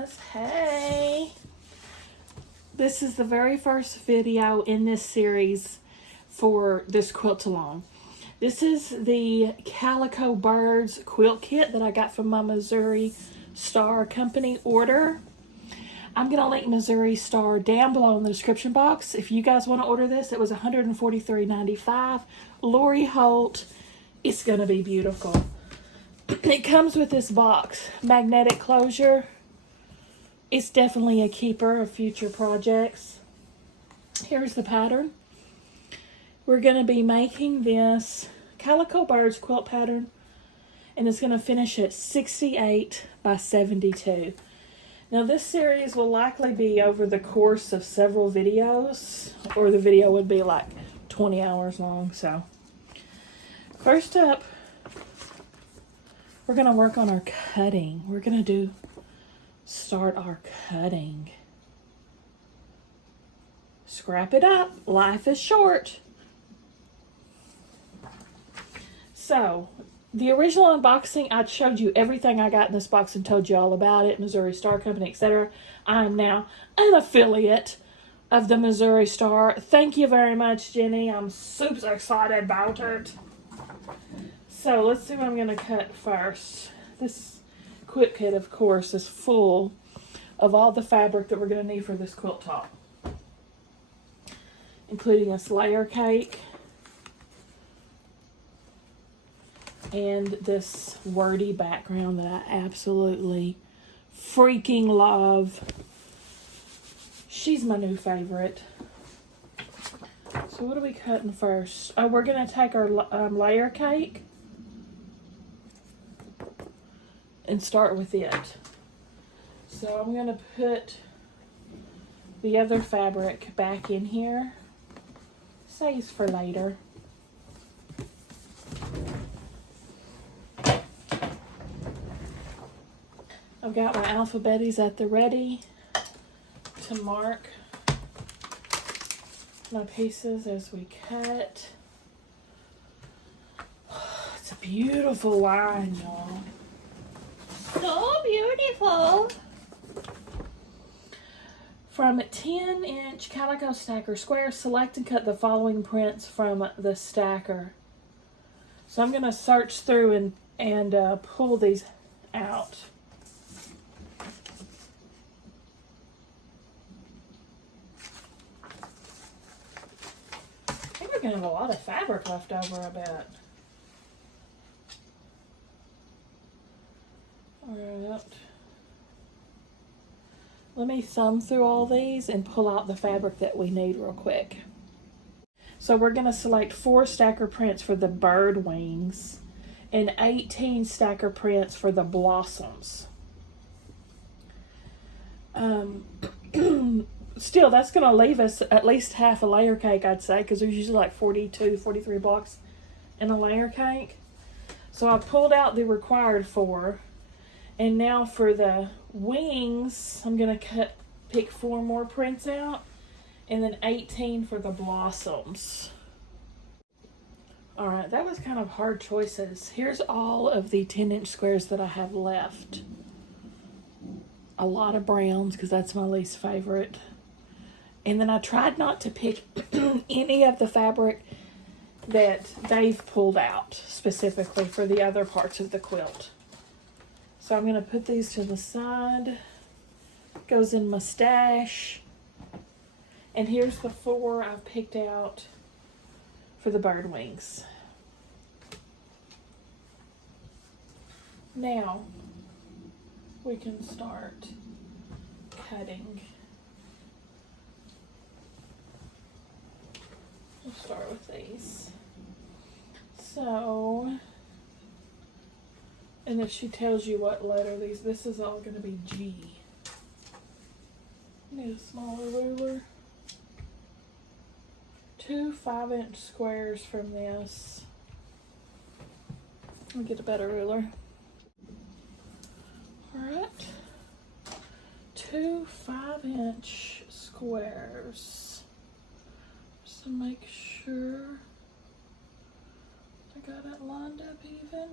guys. Hey. This is the very first video in this series for this quilt along. This is the Calico Birds quilt kit that I got from my Missouri Star Company order. I'm going to link Missouri Star down below in the description box. If you guys want to order this, it was $143.95. Lori Holt. It's going to be beautiful. It comes with this box, magnetic closure. It's definitely a keeper of future projects. Here's the pattern. We're going to be making this Calico Birds quilt pattern, and it's going to finish at 68 by 72. Now this series will likely be over the course of several videos, or the video would be like 20 hours long. So first up, we're going to work on our cutting. We're going to start our cutting. Scrap it up. Life is short. So, the original unboxing, I showed you everything I got in this box and told you all about it. Missouri Star Company, etc. I am now an affiliate of the Missouri Star. Thank you very much, Jenny. I'm super excited about it. So let's see what I'm going to cut first. This quilt kit, of course, is full of all the fabric that we're going to need for this quilt top, including this layer cake and this wordy background that I absolutely freaking love. She's my new favorite. So what are we cutting first? Oh, we're going to take our layer cake and start with it. So I'm going to put the other fabric back in here. Saves for later. I've got my alphabetties at the ready to mark my pieces as we cut. It's a beautiful line, y'all. So beautiful. From 10-inch Calico stacker square, select and cut the following prints from the stacker. So I'm going to search through and pull these out. I think we're going to have a lot of fabric left over, I bet. Alright. Let me thumb through all these and pull out the fabric that we need real quick. So we're going to select 4 stacker prints for the bird wings and 18 stacker prints for the blossoms. Still, that's going to leave us at least half a layer cake, I'd say, because there's usually like 42, 43 blocks in a layer cake. So I pulled out the required 4. And now for the wings, I'm going to pick 4 more prints out, and then 18 for the blossoms. Alright, that was kind of hard choices. Here's all of the 10-inch squares that I have left. A lot of browns, because that's my least favorite. And then I tried not to pick any of the fabric that they've pulled out, specifically for the other parts of the quilt. So I'm going to put these to the side. Goes in my stash. And here's the 4 I've picked out for the bird wings. Now we can start cutting. We'll start with these. So, and if she tells you what letter this is all going to be G. Need a smaller ruler. 2 5-inch squares from this. I'll get a better ruler. Alright. 2 5-inch squares. Just to make sure I got it lined up even.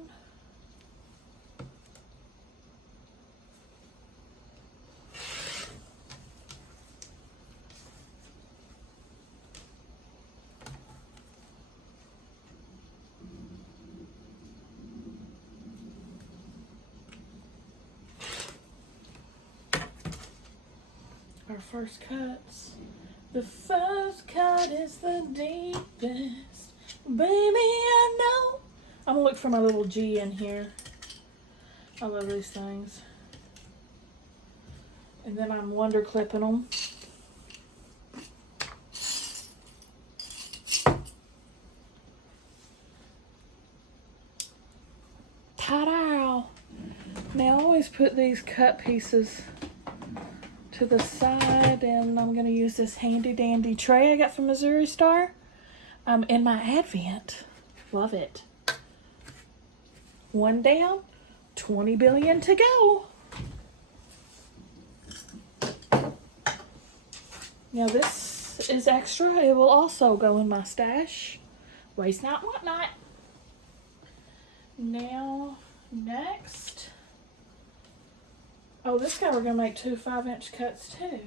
our first cuts. The first cut is the deepest. Baby, I know. I'm gonna look for my little G in here. I love these things. And then I'm wonder clipping them. Ta-da! Now I always put these cut pieces to the side, and I'm gonna use this handy dandy tray I got from Missouri Star in my Advent. Love it. One down, 20 billion to go. Now this is extra. It will also go in my stash. Waste not, want not. Now, next. Oh, this guy we're gonna make 2 5-inch cuts too.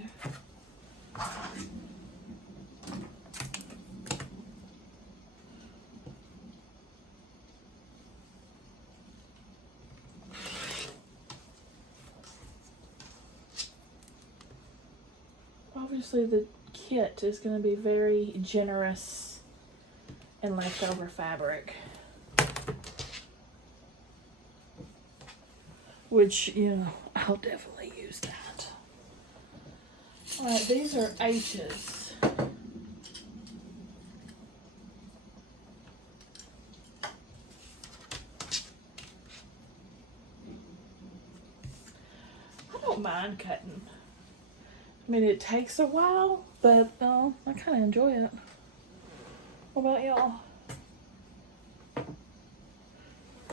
Obviously the kit is going to be very generous in leftover fabric. Which, you know, I'll definitely use that. Alright, these are H's. I don't mind cutting. I mean, it takes a while, but I kind of enjoy it. What about y'all?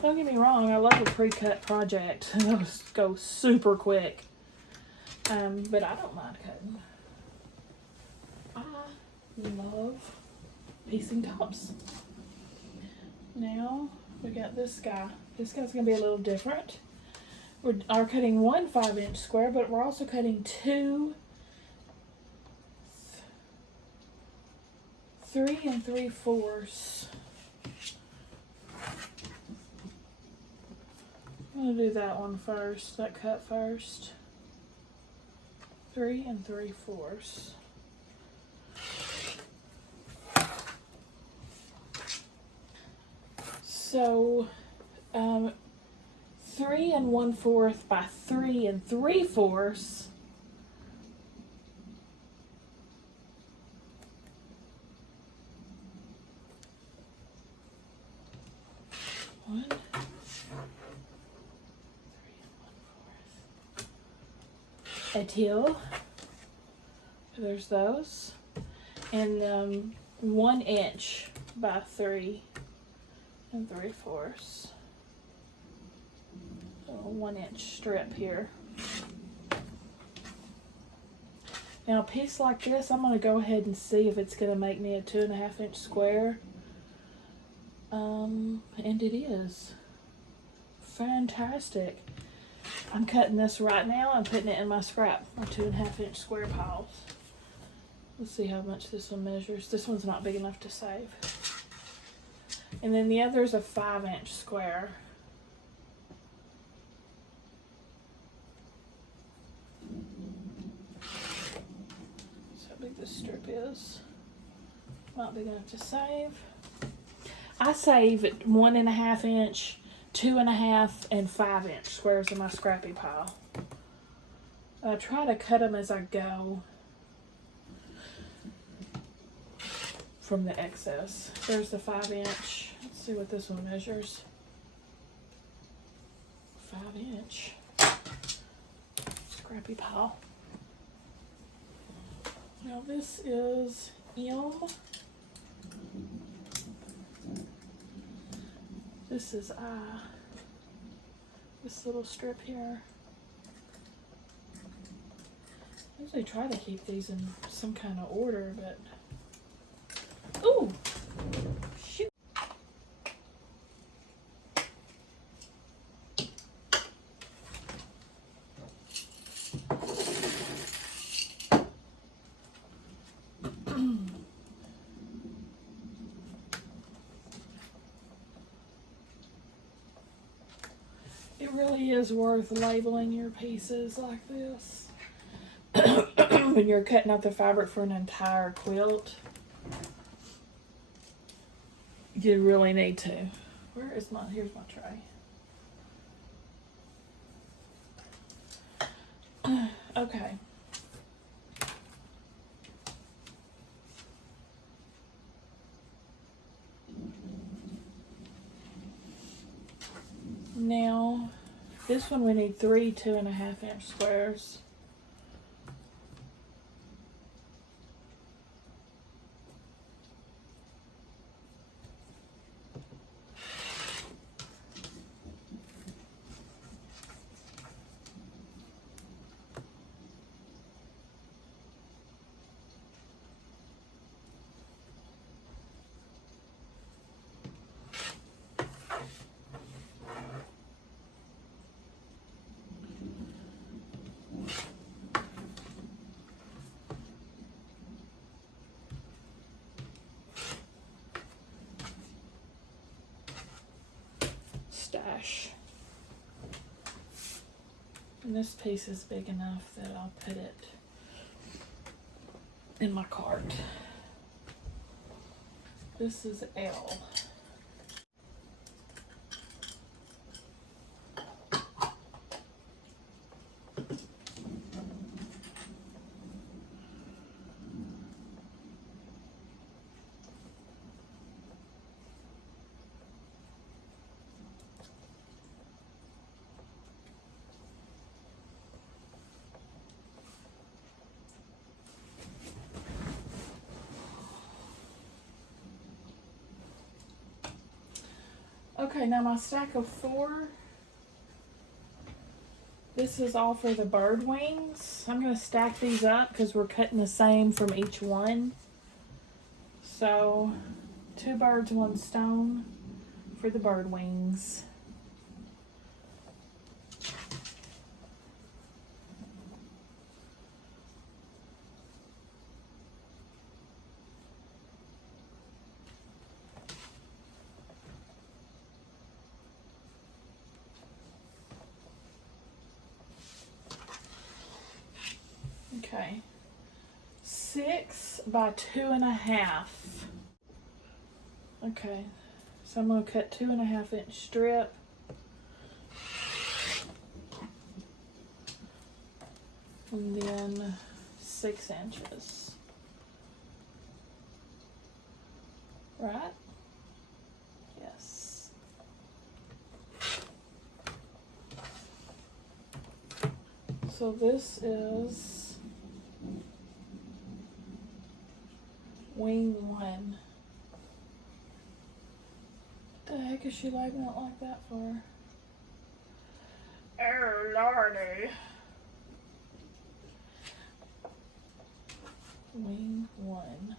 Don't get me wrong, I love a pre-cut project. It'll just go super quick. But I don't mind cutting. I love piecing tops. Now, we got this guy. This guy's going to be a little different. We are cutting 1 5-inch square, but we're also cutting 2 3 3/4. I'm going to do that one first, that cut first. 3 3/4. So, 3 1/4 by 3 3/4. One, 3 1/4. A teal. There's those. And 1 inch by 3 3/4. A 1 inch strip here. Now a piece like this, I'm going to go ahead and see if it's going to make me a 2.5 inch square. And it is. Fantastic. I'm cutting this right now and putting it in my scrap, my 2.5 inch square piles. Let's see how much this one measures. This one's not big enough to save. And then the other is a 5-inch square. So how big this strip is. Not big enough to save. I save 1.5 inch, 2.5, and 5-inch squares in my scrappy pile. I try to cut them as I go from the excess. There's the 5-inch. Let's see what this one measures. 5-inch scrappy pile. Now this is M. This is I. This little strip here. I usually try to keep these in some kind of order, but ooh, shoot. It really is worth labeling your pieces like this. when you're cutting out the fabric for an entire quilt, you really need to. Here's my tray. Okay. Now, this one we need 3 2.5-inch squares. Stash. And this piece is big enough that I'll put it in my cart. This is L. Okay, now my stack of 4, this is all for the bird wings. I'm going to stack these up because we're cutting the same from each one. So, 2 birds, 1 stone for the bird wings. Okay, 6 by 2.5. Okay, so I'm going to cut 2.5-inch strip. And then 6 inches. Right? Yes. So this is wing 1. What the heck is she labeling it like that for? Oh lordy. Wing 1.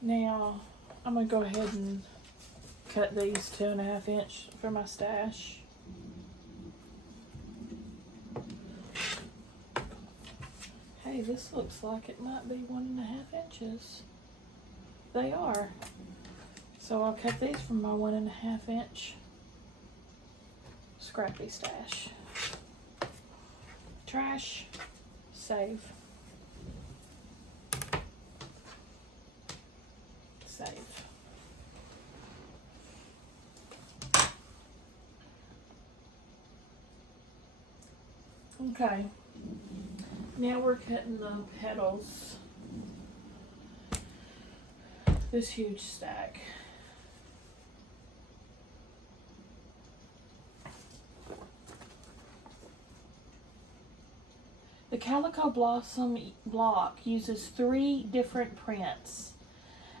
Now I'm gonna go ahead and cut these 2.5-inch for my stash. Hey, this looks like it might be 1.5 inches. They are. So I'll cut these from my 1.5-inch scrappy stash. Trash, save. Save. Okay. Now we're cutting the petals. This huge stack. The Calico Blossom block uses 3 different prints.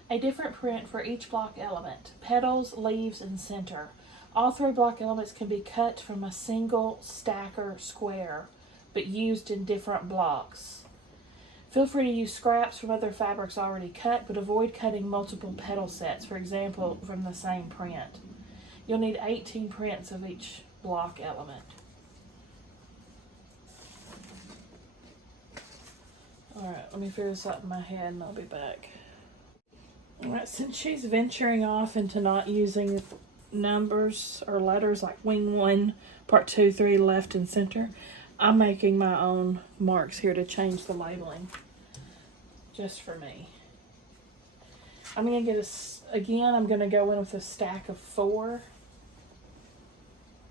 A different print for each block element: petals, leaves, and center. All 3 block elements can be cut from a single stacker square, but used in different blocks. Feel free to use scraps from other fabrics already cut, but avoid cutting multiple petal sets, for example, from the same print. You'll need 18 prints of each block element. Alright, let me figure this out in my head and I'll be back. Alright, since she's venturing off into not using numbers or letters like wing 1, part 2, 3, left and center. I'm making my own marks here to change the labeling just for me. I'm going to get I'm going to go in with a stack of 4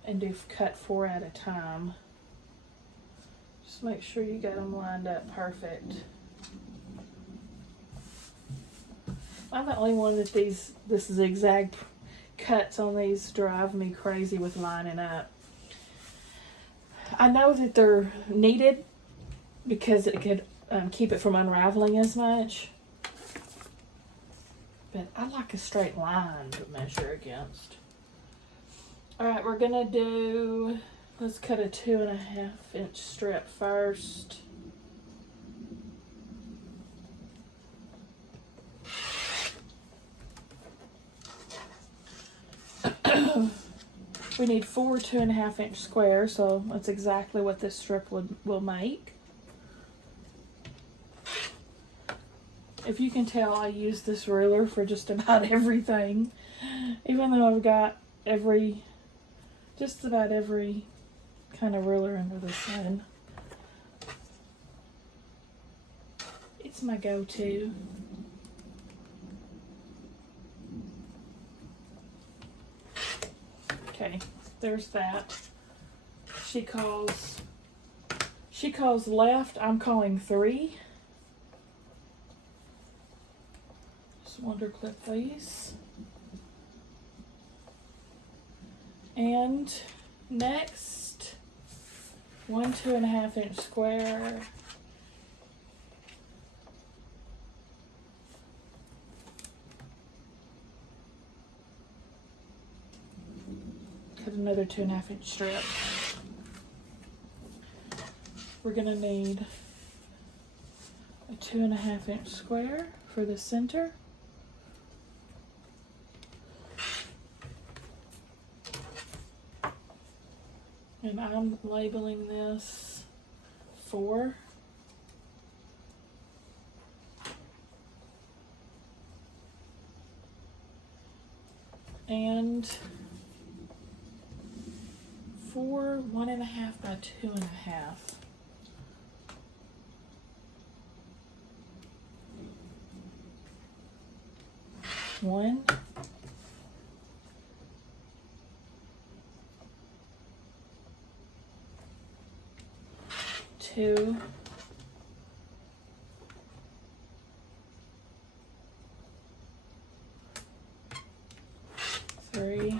and cut 4 at a time. Just make sure you got them lined up perfect. I'm the only one that this zigzag cuts on these drive me crazy with lining up. I know that they're needed because it could keep it from unraveling as much. But I like a straight line to measure against. Alright, we're going to do, let's cut a 2.5 inch strip first. We need 4 2.5 inch squares, so that's exactly what this strip will make. If you can tell, I use this ruler for just about everything, even though I've got just about every kind of ruler under the sun. It's my go-to. Okay, there's that. She calls left, I'm calling 3. Just wonder clip these. And next, 1 2.5 inch square. Cut another 2.5 inch strip. We're gonna need a 2.5 inch square for the center. And I'm labeling this 4. And 4 1.5 by 2.5. 1. 2. 3.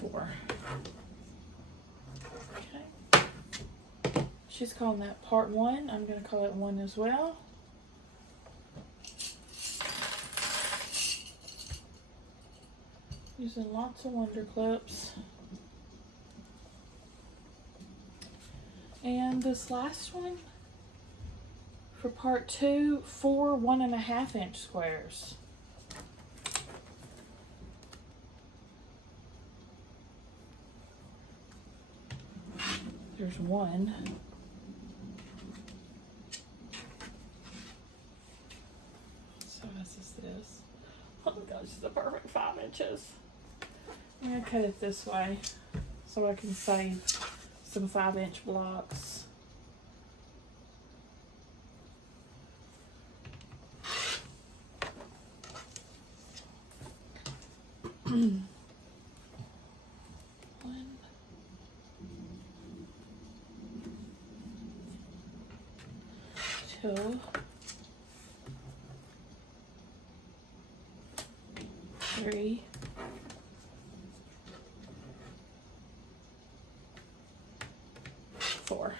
4. Okay. She's calling that part 1. I'm going to call it 1 as well. Using lots of wonder clips. And this last one, for part 2, 4 1.5 inch squares. There's 1. So this is this. Oh my gosh, it's the perfect 5 inches. I'm going to cut it this way so I can save some 5 inch blocks. One, 2, 3, 4.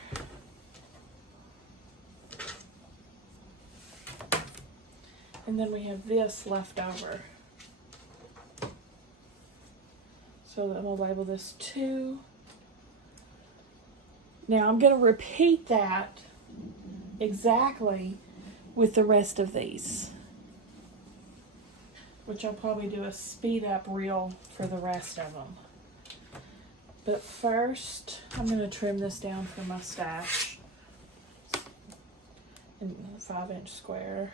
And then we have this left over. So I'm going to label this 2. Now I'm going to repeat that exactly with the rest of these, which I'll probably do a speed up reel for the rest of them. But first, I'm going to trim this down for my stash. in a 5-inch square.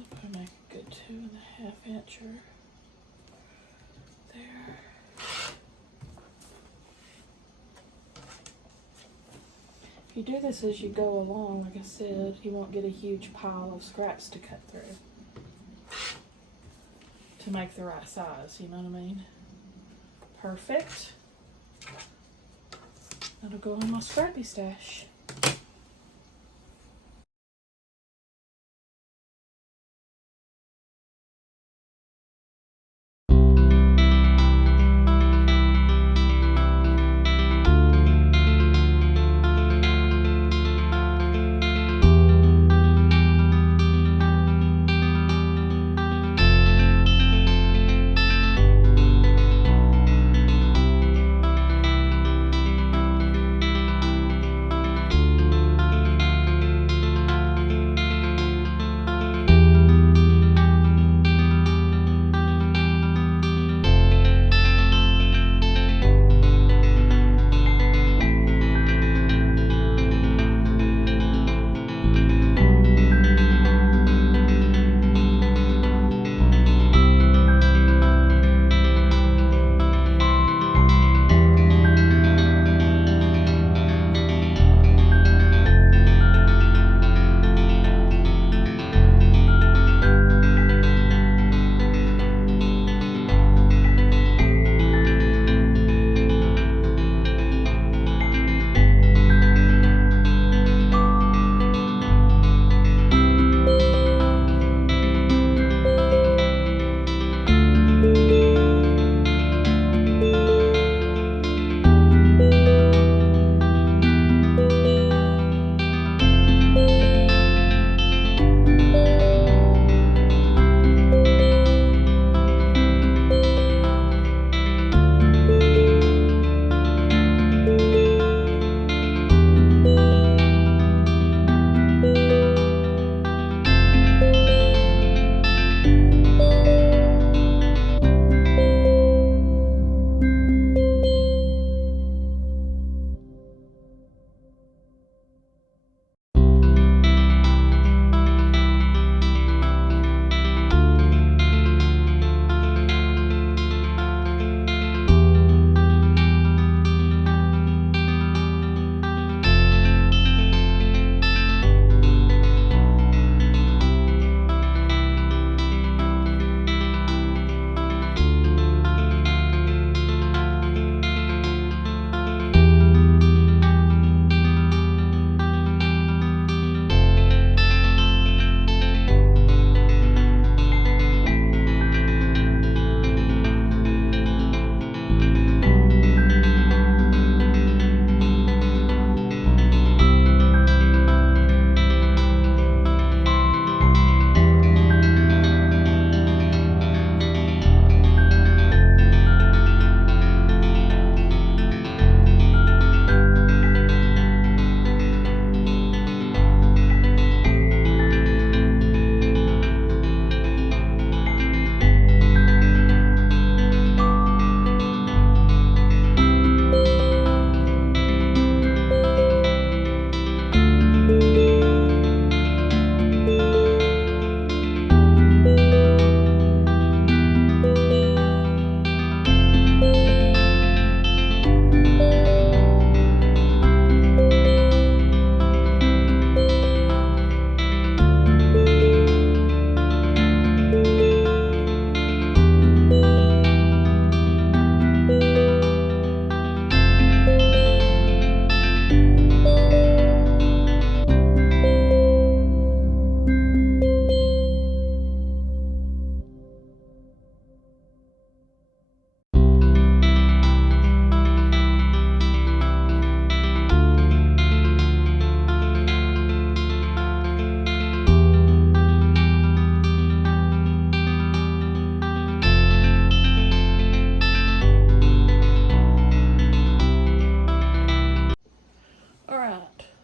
I'll make a good 2.5 incher there. If you do this as you go along, like I said, you won't get a huge pile of scraps to cut through to make the right size, you know what I mean? Perfect. That'll go in my scrappy stash.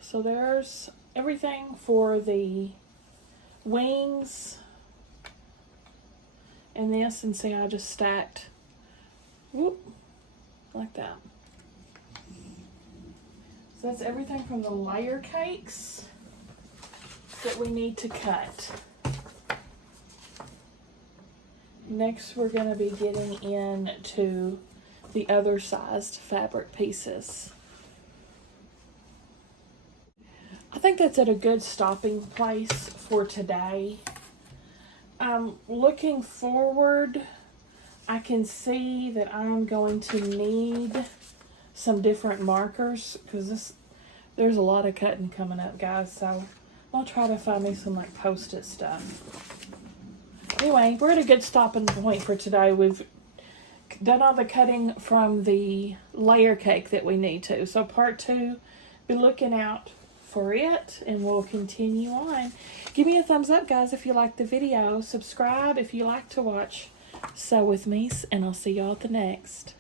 So there's everything for the wings and this, and see I just stacked, whoop, like like that. So that's everything from the layer cakes that we need to cut. Next, we're going to be getting into the other sized fabric pieces. I think that's at a good stopping place for today. Looking forward, I can see that I'm going to need some different markers because there's a lot of cutting coming up, guys. So I'll try to find me some like Post-it stuff. Anyway, we're at a good stopping point for today. We've done all the cutting from the layer cake that we need to. So part 2, be looking out for it, and we'll continue on. Give me a thumbs up, guys, if you like the video. Subscribe if you like to watch Sew with Me, and I'll see y'all at the next.